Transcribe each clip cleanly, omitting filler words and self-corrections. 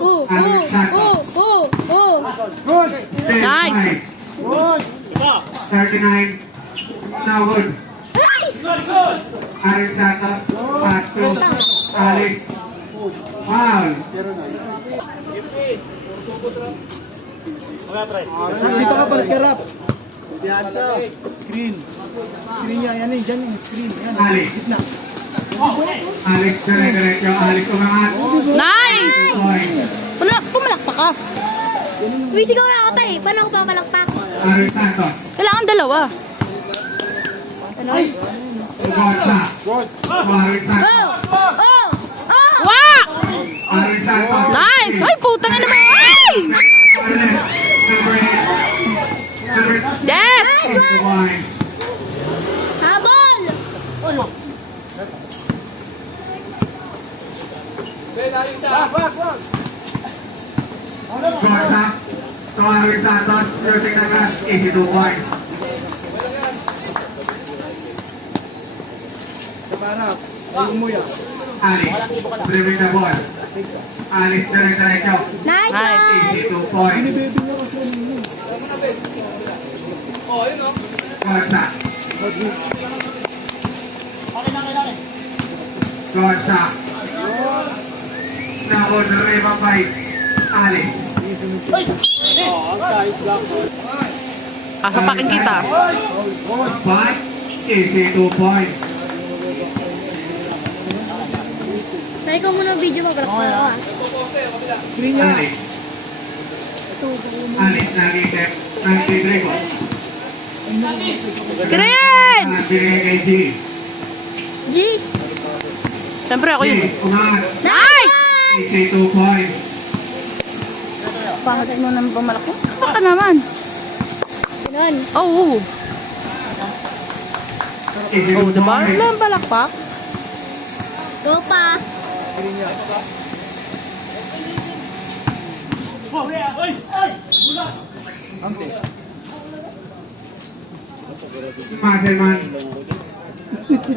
Alex Santos. Good. Still Nice. 5. Good. 39. Now good. Alex Santos. Pass to Alex. Foul. Dito ka pala, Kerap. Screen. Screen niya, yan eh, dyan yung screen. Yan, Alex. gitna. Alex, dire-diretso. Alex, umangat. Nice! Point. Pumalakpak ka. Sumisigaw na ako tayo. Paano ako papalakpak? Alex Santos. Kailangan dalawa. Ano? Ugonsa. Alex Go! Santos. Oh! Oh! Wah! Alex Santos. Nice! Ay, putang ina naman. Ay! Number 8. Number Yes! points. Habol! Ugonsa. To Alex Santos. Shooting the glass. 82 points. Sa parap. Ayun mo yan. Alex. Dribbling the ball. Alex, dire-diretso. Nice Nice. one! 82 points. Ugonsa. Ugonsa. Now on the rebound by Alex. Kasapakin kita. Spot. 82 points. Try ko muna video, papalakpak ako ah. Screen niya. Alex. Alex, nag-dribble. Screen! Binigay kay G. G! Siyempre ako G, yun. umangat. Nice! 82 points. Pangatay mo naman pumalakpak. Baka naman. Ganon. Oo. 82 Oh, diba? points. Wala ang palakpak. Go pa! Screen niya. Ante. Musselman.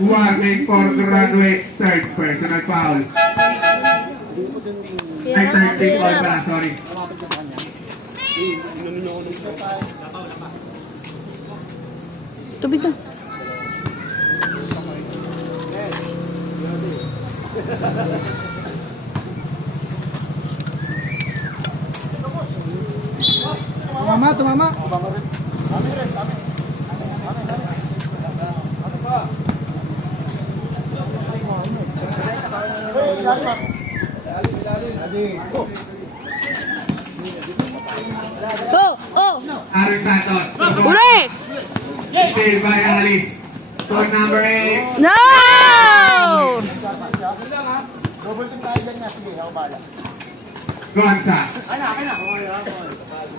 Warning for graduate. Third personal foul. Ay, third team foul pala. Sorry. Tubig na. Tumama, tumama. Go! Oh! Alex Santos. Uli! Still by Alice. Score number 8. No! Gonza.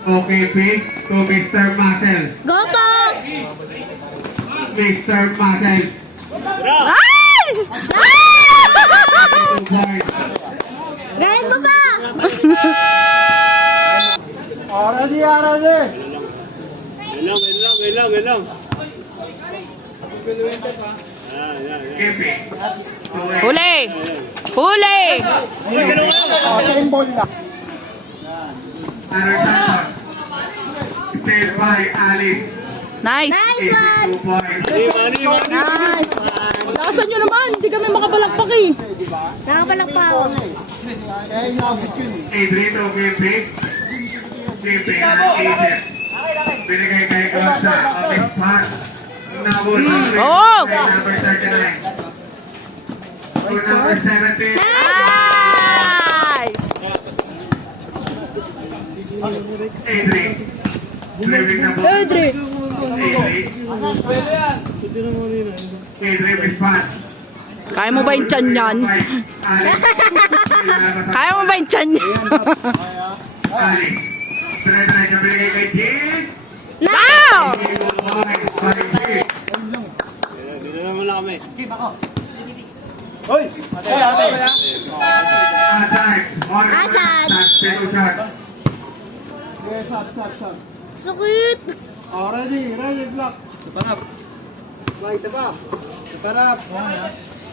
Okay, pick to Mr. Marcel. Go po! Mr. Marcel. Nice! 2 points. Galit mo pa! Ready, ready. Wait lang. Kipi. Huli! Huli! Yung ball na. Alex Santos. Still by Alice. Nice! Nice one! 82 points. Nice! Lakasan nyo naman! Hindi kami makapalakpak eh! Nakapalakpak ako. Kaya inabot yun eh. Adrian to Kipi. Kipi ang agent. Binigay kay Gonza. Okay, pass. Nabul. Oh! Number 39. To number 17. Nice! Adrian. Dribbling the ball. Adrian! Adrian with pass. Kaya mo ba yung tiyan yan? Kaya mo ba yung tiyan yan? Alex. Try ka binigay kay Jin. Wow! Dito naman lang kami. Hoy! Hey, ate! Aside. Aside. Second shot. Yes, shot. Sakit! Oh, ready, block. Sa parap. Isa pa. Sa parap.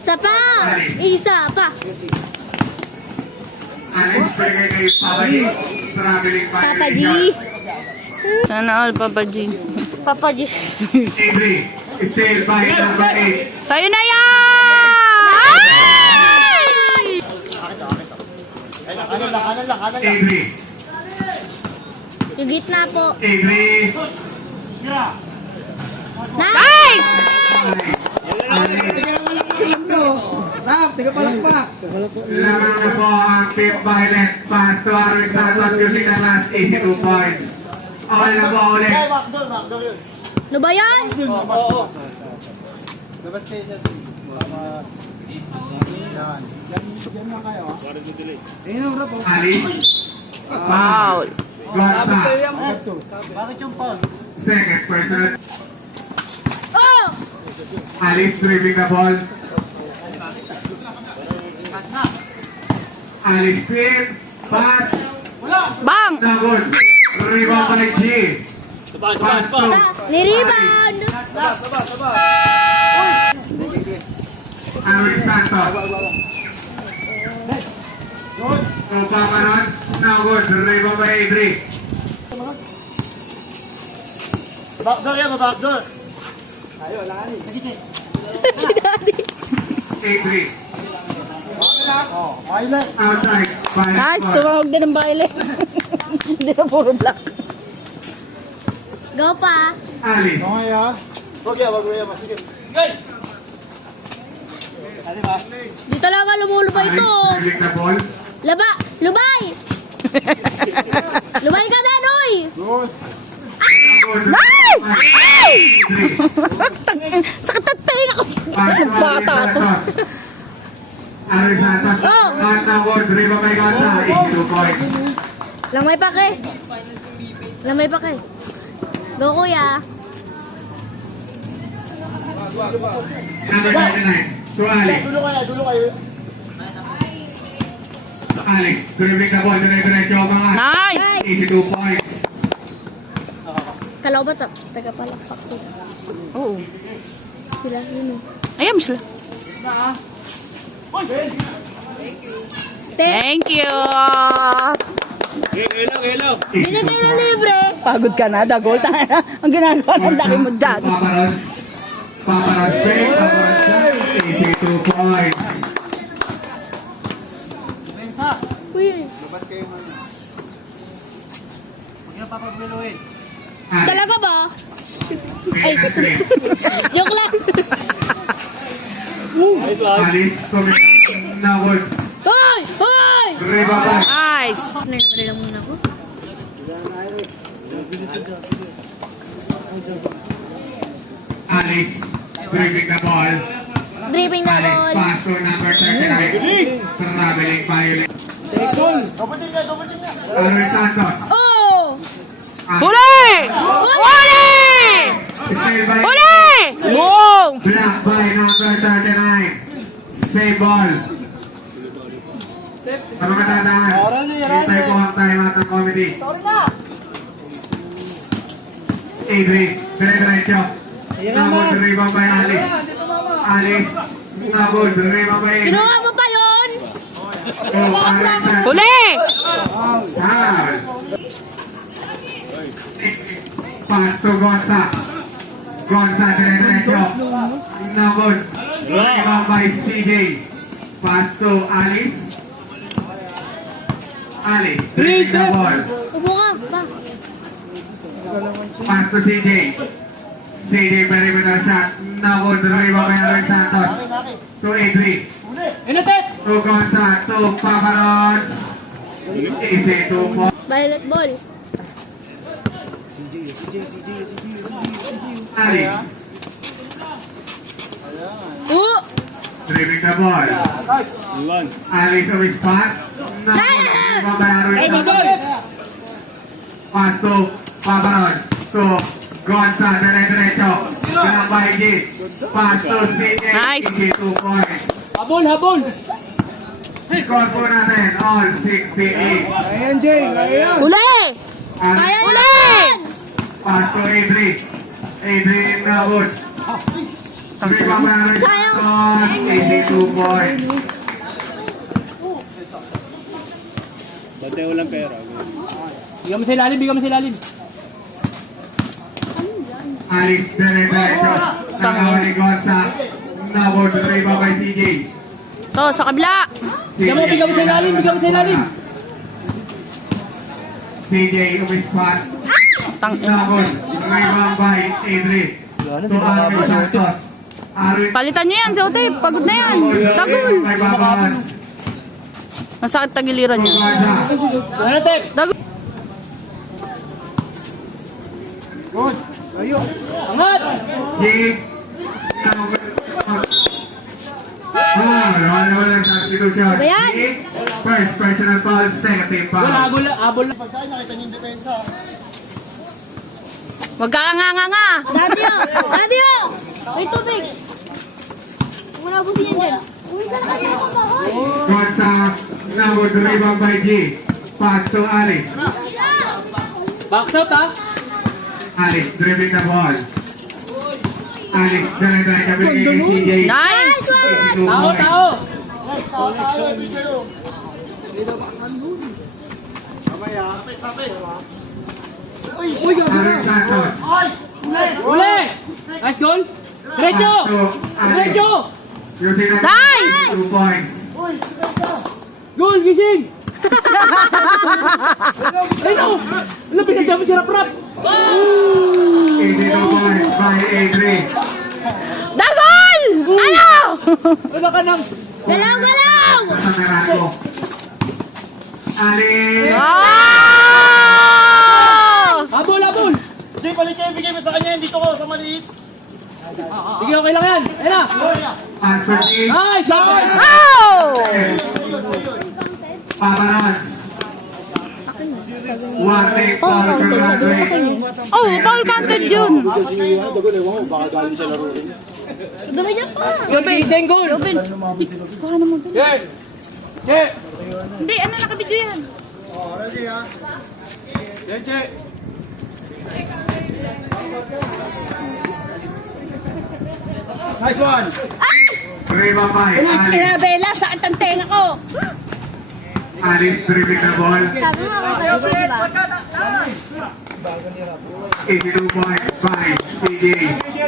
Isa pa! Isa pa! Alex. binigay kay Papa G. Traveling Papa G. violation. Sana all, Papa G. Papa G. Avery, still by number 8. Sa'yo na yan! Ay! Kanan lang. Avery, Yung gitna po. Avery, Nice! Rap, tiga palakpak. lamang na po ang Team Violet. Pass to Arwin Santos using the last 82 points. All na po ulit. Backdoor yun. Ano ba yan? Dapat kayo sa yan. Yan lang kayo. Ayun ang rap. Alice, Foul. Gonza, Bakit yung foul? second personal. Oh! Alice dribbling the ball. Alice spin, pass, Bang! na good. Rebound by G. Pass to Nirebound! Arwin Santos. Pamaron, na good. Rebound by Avery. Backdoor yan, backdoor. Avery, Violet. outside. Nice, Violet. tumawag din ng baile. Hindi na puro black. Go pa! Alice, Okay ah. Wag yan, masigit. Di talaga lumulubay Alice ito. dribbling the ball. Laba! Lubay! Lubay ka na, Noy! Good. Nice! Ay! Avery. Sakit ang tayo ko. Pass to Bata to. Arwin Santos. Oh! Not na good. Rebound by Gonza. 82 points. Lamay pa ke. Lamay pa ke. Go, kuya. Number 99. To Alice. Dulo kayo. Alex, dribbling the ball, dire-diretso ang mga Nice! 82 points. Kalaw ba ito? Taga pala. Oo. Sila, yun eh. Ayan sila. Thank you! Hello. Binigay na libre. Pagod ka na, dagol tayo. Ang ginagawa ng laki mo dyan. Paparos, break, paparos shot, 82 points. Uy. Dapat kayo man. Huwag yan papabiluin. Talaga ba? Ay, Joke lang. Nice one. Alice, na good. Hoy! Hoy! Rebound by Nice! Narinig lang muna ako. Alice, dribbling the ball. Dripping na Alice, ball. pass to number 39. Traveling violent. Tekol. Kapatin niya. Arwin Santos. Oh! Huli! Huli! Stay by Huli! Wow! block by number 39. Save ball. Ano ka tataan? Hintay ko ang timeout ng comedy. Avery, dire-diretso. Nabod, rebound by Alice. Alice, nabod, rebound by Avery. Kinuha mo pa yun? Oh, Alexa. Huli! Foul. Pass to Gonza. Gonza, dire-diretso. Nabod, rebound by CJ. Pass to Alice. Alice, dribbling the ball. Upo ka pa. Pass to CJ. CJ, very good ang shot. Nabod, rebound by Arwin Santos. To Avery. To Gonza, to Paparon. Easy, 2 points. Violet ball. Alice, dribbling the ball. Iwan. Alice on his spot. Nabod, rebound by Arwin Santos. Pass to Paparon. To Gonza, dire-diretso. Galang by G. Pass to CJ. Nice. Easy, 2 points. Habol. Score po natin, all 68. Ayan, Jay. Ayan. Huli! Ang Kaya Uli! naman! pass to Avery. Avery Nabod. Sabi pa ba rin ito? 82 points. Bantay walang pera. Bigyan mo sa ilalim, bigyan mo sa ilalim. Alice dire-diretso. Nakawaligon sa number 3 ba kay CJ. To, sa kabila. Bigyan mo sa ilalim, bigyan mo sa ilalim. CJ umispat. Tang Number 3 ba by Adri. To Arvin Santos. Arvin Palitan nyo yan, Jote. Pagod na yan. Dagol. Kay Babangon. Masakit tagiliran niya. Tuwasa. Ano, Tep? Dagol. Good. Ayun. Angat! Jake. Wala substitution. Ba yan? Jake. First personal foul, second team Abol, foul. abol, abol. Pagkain nakita niyo yung depensa. Huwag ka nga. Daddy, oh! Daddy, oh! May tubig! Huwag mo na abusin yan dyan. Uwi ka na kayo ng bahay. Tuwasa. Number 3 ba by G. Pass to Alice. Box out, ha? Alice dribbling the ball. Alice dire-diretso bigay kay CJ. Nice! Tao, tao! Uy, gago Arvin na. Santos. Uli! Nice goal! Diretso! Diretso! Using the Nice! 2 points. Goal, gising! Ay, no! Alam, pinagyan mo si Rap-Rap! 82 points by Adri. Dagol! Ano? Wala ka nang... Galaw, galaw! Sa Meraco. Alice. Oh! Abol, abol! Hindi, balik kayo, bigay mo sa kanya. Dito ko, sa maliit. Sige, okay lang yan. Ayun na! Pass for G. Nice! Nice! Oh! Paparons. Warning foul for Rodway. Oh, foul counted yun. Kasi dagol, ewan ko, baka galing sa laro rin. Dumi niya pa! Gising goal! Robin, kuha naman dun. Yeah! Yeah! Hindi, ano nakabidyo yan? Ready, ha? Yeah. Nice one! Reba by Alice. Kinabela, sakit ang tenga ko. Alice dribbling the ball. Sabi mo, masarap siya, diba? 82 points by CJ.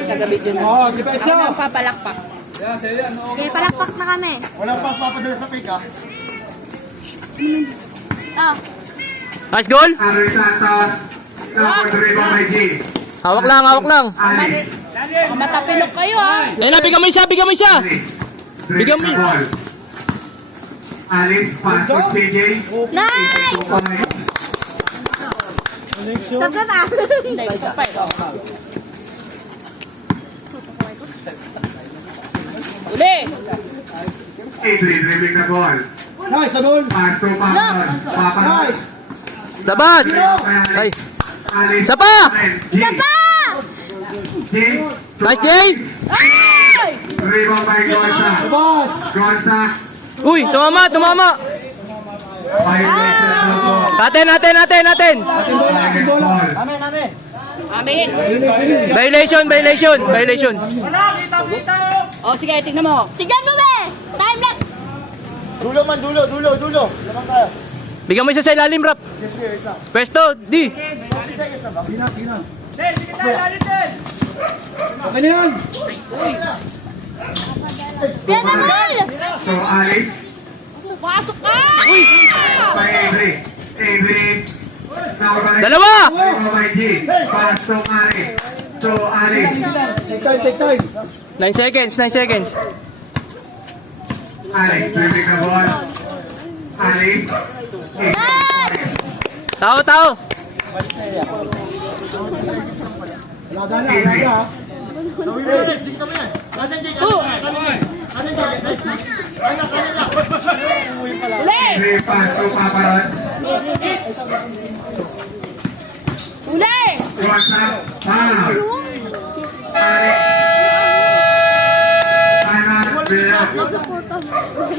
Tagabidyo na. Oh, depensa! Ang papalakpak. Okay, palakpak na kami. Walang papadala sa pick, ha? Oh, Nice goal! Arvin Santos. Number 3 by G. Hawak lang, hawak lang. Alice. Matapilok kayo ha. Ayun na, bigyan mo isa, bigyan mo isa! Alice. Bigyan Dribbling mo. the ball. Alice pass for CJ. nice! 2 points. Sagot ah! Hindi, isa pa eh. Uli! Adri dribbling the ball. Nice, dagol! Pass to Paparons. Paparons. Nice! Labas! Ay. Alice. Isa pa! Isa pa! G. Nice, Jay! Ay! Reba by Gonza. Labas! Gonza. Uy, tumama, tumama! Violation of ball. Natin! Violation ball. Amin! Violation! O sige, tignan mo. Tignan mo be! Time lapse! Dulo man, dulo! Lamang tayo. Bigyan mo isa sa ilalim, Rap. Pwesto, di. Sige na. Okay na yan! Kaya na goal! So Alice Pasok ka! by Adri. Adri. Dalawa! Reba by G. Pass to Alice. To Alice. Take time! 9 seconds. Alice dribbling the ball. Alice. Tao! Wala gana, ha? Sige kami yan! Kanan, Jake! Kanan, Jake! Nice, nice! Kanan! Uli! Adri pass to Paparons. Uli! Gonza. Foul. Alice. Time out.